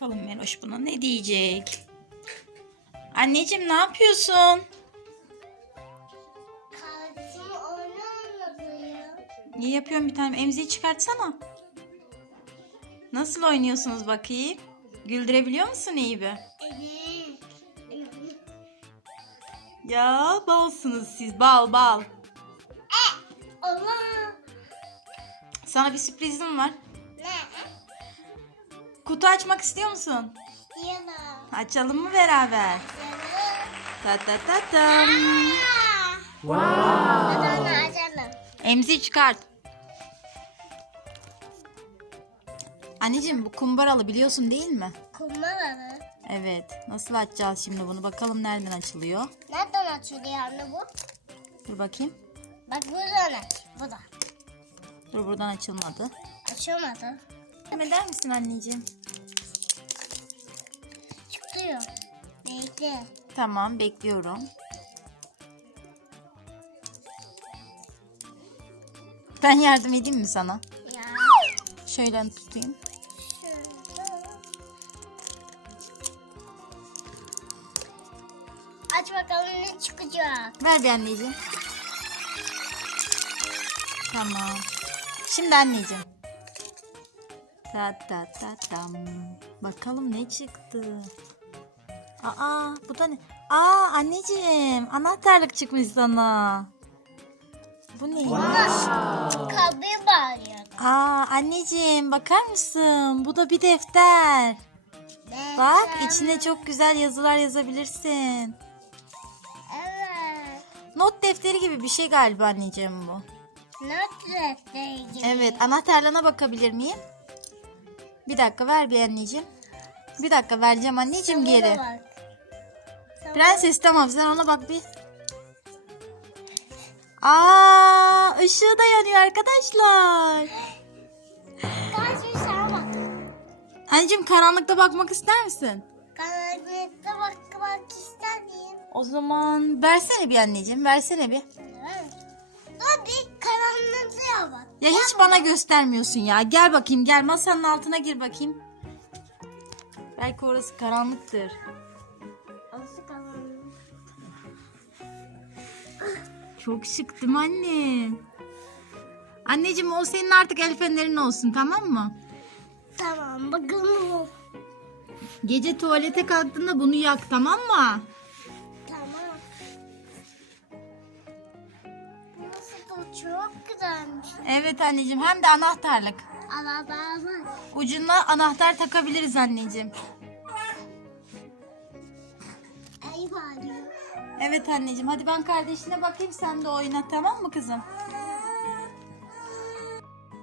Bakalım Meloş buna ne diyecek? Anneciğim ne yapıyorsun? Kardeşim oynamadı ya. İyi yapıyorum bir tane. Emziği çıkartsana. Nasıl oynuyorsunuz bakayım? Güldürebiliyor musun iyi bir? Evet. Ya balsınız siz. Bal bal. Allah. Sana bir sürprizim var. Kutu açmak istiyor musun? Yana. Açalım mı beraber? Ta ta ta tam. Wow. Onu açalım. Emziği çıkart. Anneciğim bu kumbaralı biliyorsun değil mi? Kumaralı. Evet. Nasıl açacağız şimdi bunu? Bakalım nereden açılıyor. Nereden açılıyor anne bu? Dur bakayım. Bak buradan aç. Bu da. Dur buradan açılmadı. Açılmadı. Yardım eder misin anneciğim? Çıkıyor. Bekle. Tamam bekliyorum. Ben yardım edeyim mi sana? Ya. Şöyle tutayım. Aç bakalım ne çıkacak. Ver bir anneciğim. Tamam. Şimdi anneciğim. Ta ta ta tam. Bakalım ne çıktı. Aa bu da ne? Aa anneciğim anahtarlık çıkmış sana. Bu ne? Kapıyı bağırıyor. Aa anneciğim bakar mısın? Bu da bir defter. Bak içine çok güzel yazılar yazabilirsin. Evet. Not defteri gibi bir şey galiba anneciğim bu. Not defteri gibi. Evet anahtarlarına bakabilir miyim? Bir dakika ver bir anneciğim. Bir dakika vereceğim anneciğim Buna geri. bak. Prenses tamam sen ona bak bir. Aa ışığı da yanıyor arkadaşlar. Sana. Anneciğim karanlıkta bakmak ister misin? Karanlıkta bak bak ister miyim? O zaman versene bir anneciğim versene bir. Bak. Ya hiç bana göstermiyorsun ya. Gel bakayım gel masanın altına gir bakayım. Belki orası karanlıktır. Nasıl karanlık? Çok şık değil mi anne? Anneciğim o senin artık el fenerin olsun tamam mı? Tamam bakalım. Gece tuvalete kalktığında bunu yak tamam mı? Güzelmiş. Evet anneciğim hem de anahtarlık. Alabalık. Ucuna anahtar takabiliriz anneciğim. Bağırıyor. Evet anneciğim hadi ben kardeşine bakayım sen de oyna tamam mı kızım?